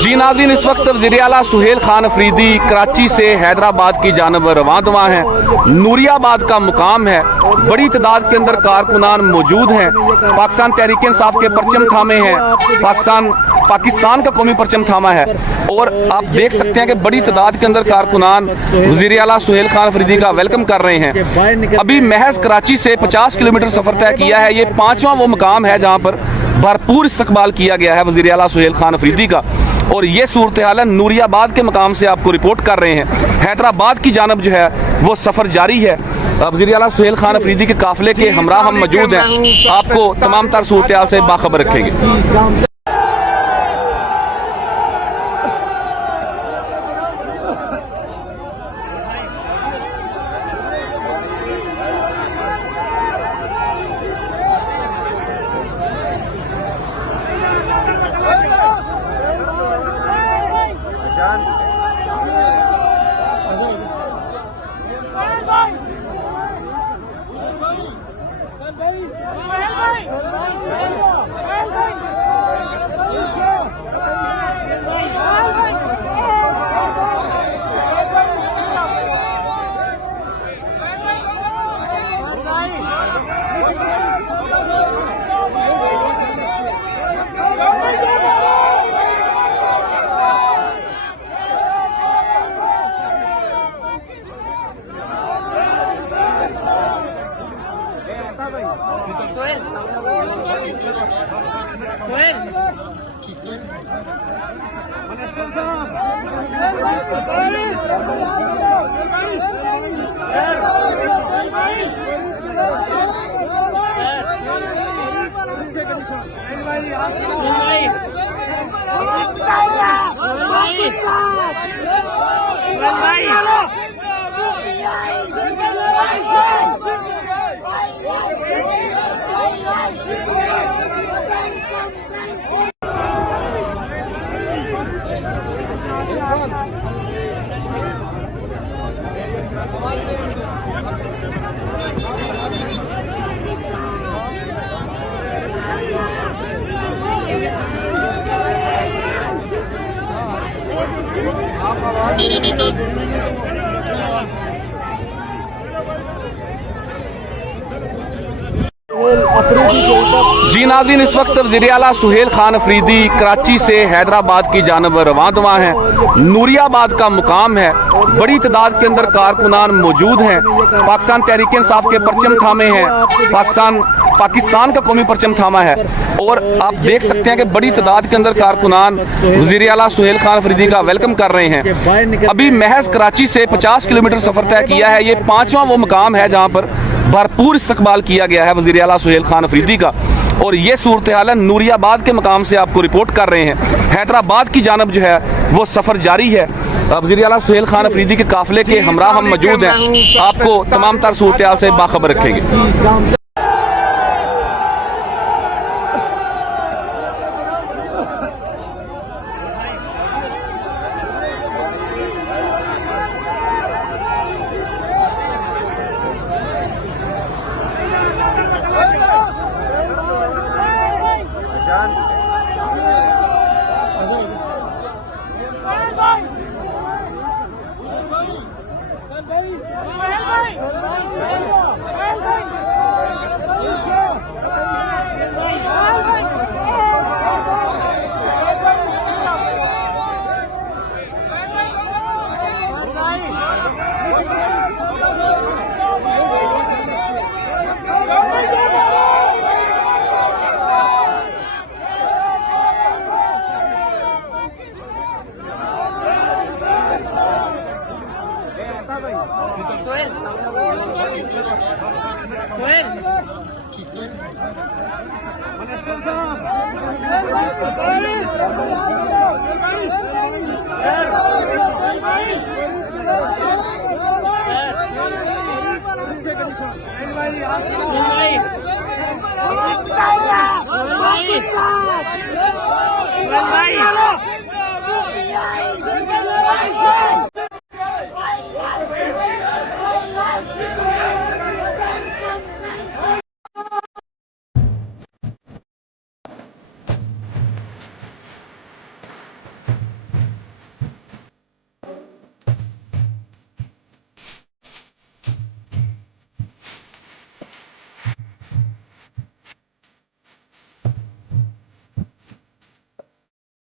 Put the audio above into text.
जी नाज़रीन, इस वक्त वज़ीर आला सुहेल खान अफरीदी कराची से हैदराबाद की जानब रवां हैं। नूरियाबाद का मुकाम है, बड़ी तादाद के अंदर कारकुनान मौजूद हैं। पाकिस्तान तहरीक इंसाफ के परचम थामे हैं, पाकिस्तान का कौमी परचम थामा है और आप देख सकते हैं कि बड़ी तादाद के अंदर कारकुनान वज़ीर आला सुहेल खान अफरीदी का वेलकम कर रहे हैं। अभी महज कराची से 50 किलोमीटर सफ़र तय किया है। ये 5वां वो मुकाम है जहाँ पर भरपूर इस्तकबाल किया गया है वज़ीर आला सुहेल खान अफरीदी का। और ये सूरत हाल नूरियाबाद के मकाम से आपको रिपोर्ट कर रहे हैं। हैदराबाद की जानब जो है वो सफ़र जारी है। वज़ीर आला सुहेल खान अफरीदी के काफिले के हमरा हम मौजूद हैं, आपको तमाम तर सूरत हाल से बाखबर रखेंगे। जी नाज़रीन, इस वक्त वज़ीर आला सुहेल खान अफरीदी कराची से हैदराबाद की जानब रवां हैं। नूरियाबाद का मुकाम है, बड़ी तादाद के अंदर कारकुनान मौजूद हैं। पाकिस्तान तहरीक इंसाफ के परचम थामे हैं, पाकिस्तान का कौमी परचम थामा है और आप देख सकते हैं कि बड़ी तादाद के अंदर कारकुनान वज़ीर आला सुहेल खान अफरीदी का वेलकम कर रहे हैं। अभी महज कराची से 50 किलोमीटर सफ़र तय किया है। ये 5वां वो मुकाम है जहाँ पर भरपूर इस्तकबाल किया गया है वज़ीर आला सुहेल खान अफरीदी का। और ये सूरत हाल नूरियाबाद के मकाम से आपको रिपोर्ट कर रहे हैं। हैदराबाद की जानब जो है वो सफ़र जारी है। वज़ीर आला सुहेल खान अफरीदी के काफिले के हमरा हम मौजूद हैं, आपको तमाम तर सूरत हाल से बाखबर रखेंगे। भाई